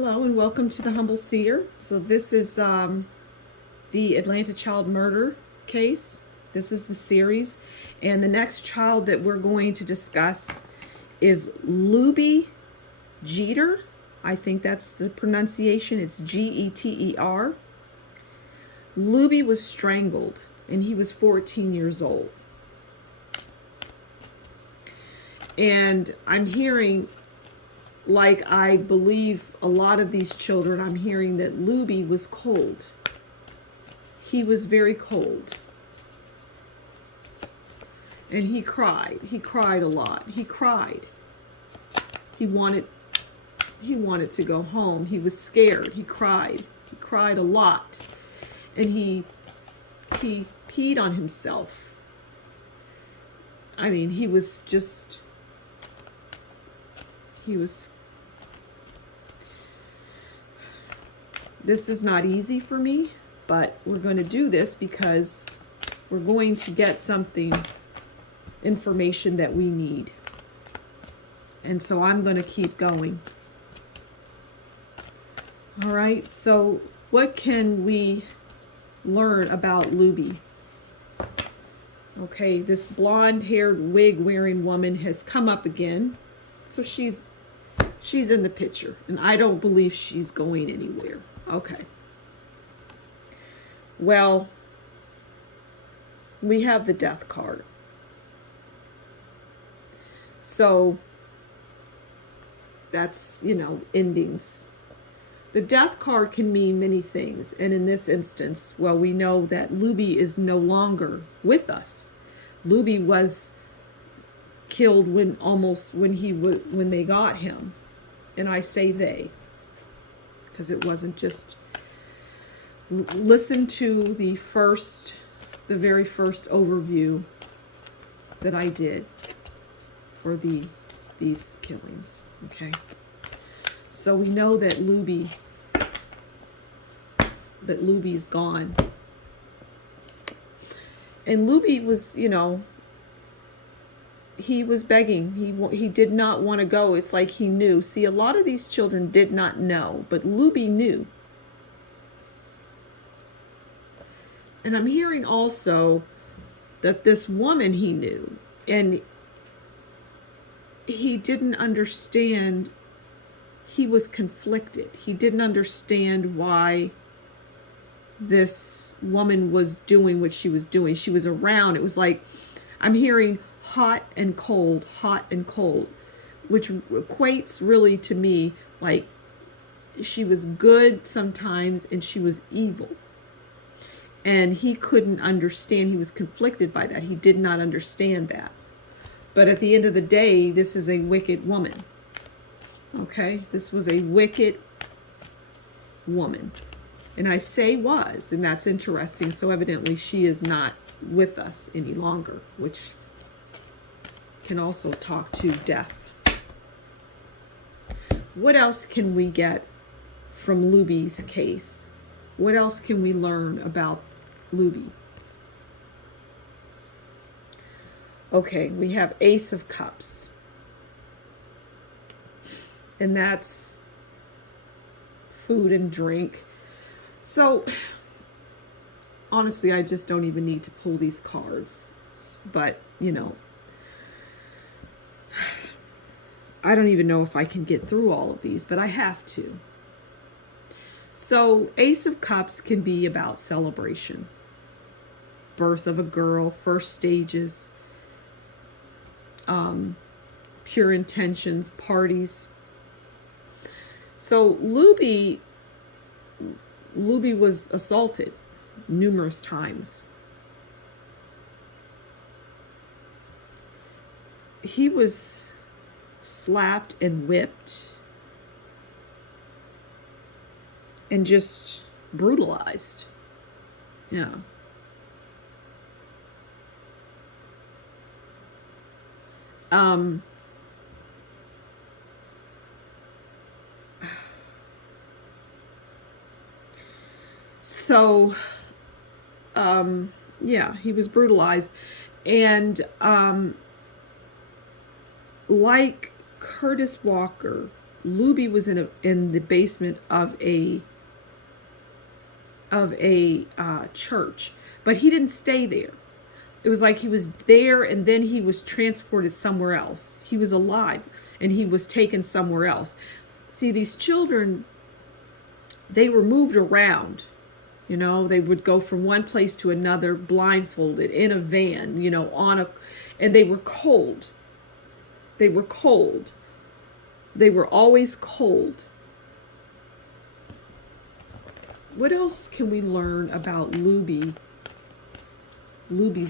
Hello and welcome to the Humble Seer. So this is the Atlanta child murder case. This is the series. And the next child that we're going to discuss is Lubie Jeter. I think that's the pronunciation. It's Geter. Lubie was strangled and he was 14 years old. And I'm hearing, like I believe a lot of these children, I'm hearing that Lubie was cold. He was very cold. And he cried. He cried a lot. He cried. He wanted to go home. He was scared. He cried. He cried a lot. And he peed on himself. I mean, this is not easy for me, but we're going to do this because we're going to get information that we need. And so I'm going to keep going. All right, so what can we learn about Lubie? Okay, this blonde-haired, wig-wearing woman has come up again. So she's in the picture, and I don't believe she's going anywhere. Okay. Well, we have the death card. So that's, endings. The death card can mean many things. And in this instance, well, we know that Lubie is no longer with us. Lubie was killed when they got him. And I say they, because it wasn't just. Listen to the very first overview that I did for these killings. Okay, so we know that Lubie's gone, and Lubie was, he was begging. He did not want to go. It's like he knew. See, a lot of these children did not know, but Lubie knew. And I'm hearing also that this woman he knew, and he didn't understand. He was conflicted. He didn't understand why this woman was doing what she was doing. She was around. It was like, I'm hearing hot and cold, which equates really to me like she was good sometimes and she was evil. And he couldn't understand. He was conflicted by that. He did not understand that. But at the end of the day, this is a wicked woman. Okay? This was a wicked woman. And I say was, and that's interesting. So evidently she is not with us any longer, which can also talk to death. What else can we get from Lubie's case? What else can we learn about Lubie? Okay, we have Ace of Cups. And that's food and drink. So, honestly, I just don't even need to pull these cards. But, I don't even know if I can get through all of these, but I have to. So, Ace of Cups can be about celebration. Birth of a girl, first stages, pure intentions, parties. So, Lubie was assaulted numerous times. He was slapped and whipped and just brutalized. Yeah. So, yeah, he was brutalized. And like Curtis Walker, Lubie was in the basement of a church, but he didn't stay there. It was like he was there and then he was transported somewhere else. He was alive and he was taken somewhere else. See, these children, they were moved around. You know, they would go from one place to another blindfolded in a van, you know, and they were cold. They were cold. They were always cold. What else can we learn about Lubie's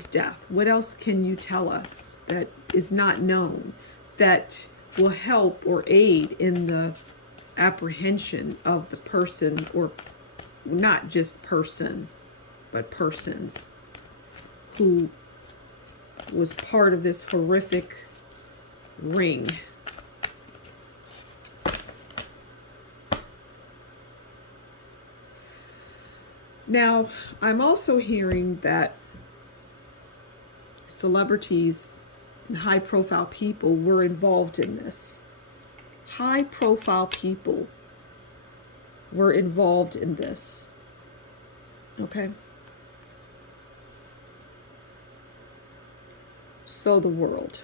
death? What else can you tell us that is not known that will help or aid in the apprehension of the person, or not just person, but persons who was part of this horrific ring? Now, I'm also hearing that celebrities and high-profile people were involved in this. High-profile people were involved in this. Okay? So the world.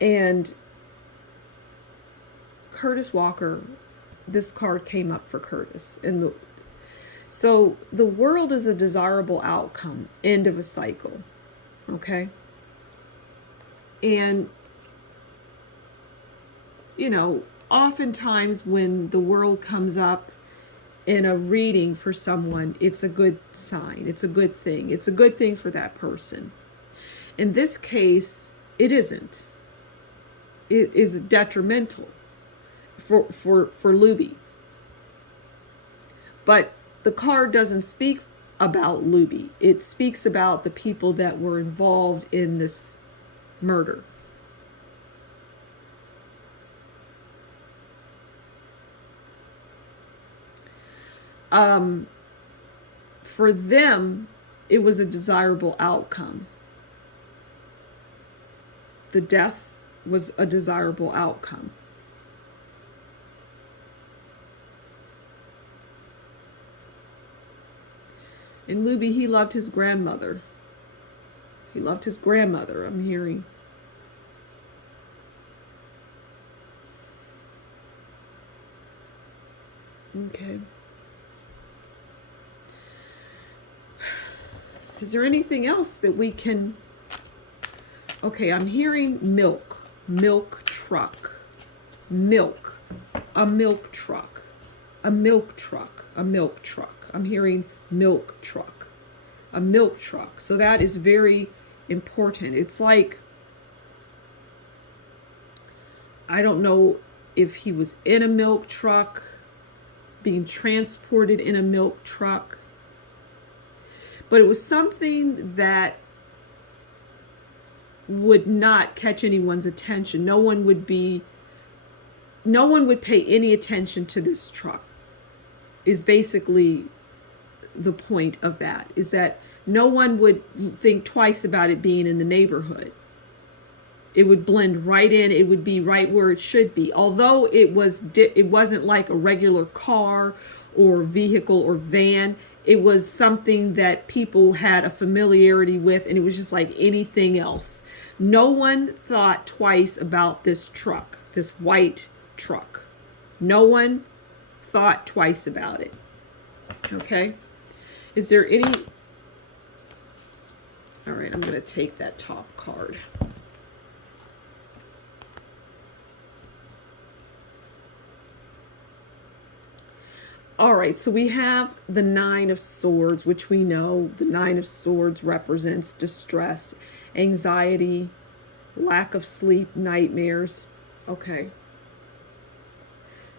And Curtis Walker, this card came up for Curtis. And so the world is a desirable outcome, end of a cycle. Okay? And, you know, oftentimes when the world comes up in a reading for someone, it's a good sign. It's a good thing. It's a good thing for that person. In this case, it isn't. It is detrimental for Lubie. But the card doesn't speak about Lubie. It speaks about the people that were involved in this murder. For them, it was a desirable outcome. The death was a desirable outcome. And Lubie, he loved his grandmother. He loved his grandmother, I'm hearing. Okay. Is there anything else that we can... Okay, I'm hearing milk. Milk truck. Milk. A milk truck. A milk truck. A milk truck. I'm hearing milk truck. A milk truck. So that is very important. It's like, I don't know if he was in a milk truck, being transported in a milk truck, but it was something that would not catch anyone's attention. No one would pay any attention to this truck, is basically the point of that, is that no one would think twice about it being in the neighborhood. It would blend right in. It would be right where it should be. Although it wasn't like a regular car or vehicle or van. It was something that people had a familiarity with, and it was just like anything else. No one thought twice about this truck, this white truck. No one thought twice about it. Okay? Is there any... All right, I'm going to take that top card. All right, so we have the Nine of Swords, which we know the Nine of Swords represents distress, anxiety, lack of sleep, nightmares. Okay.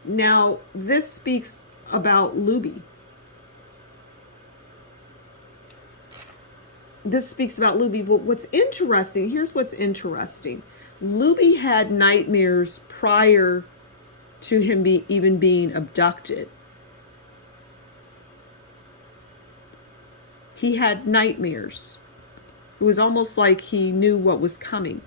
Now, this speaks about Lubie. This speaks about Lubie. But what's interesting, here's what's interesting. Lubie had nightmares prior to him even being abducted. He had nightmares. It was almost like he knew what was coming.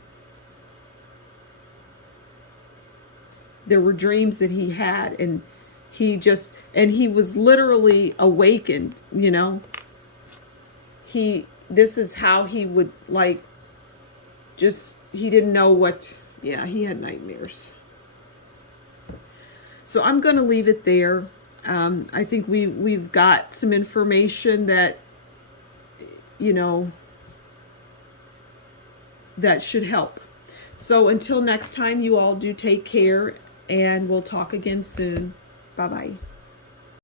There were dreams that he had, and he was literally awakened, you know. This is how he would, like, just, he didn't know what, yeah, he had nightmares. So I'm going to leave it there. I think we've got some information that, you know, that should help. So until next time, you all do take care, and we'll talk again soon. Bye-bye.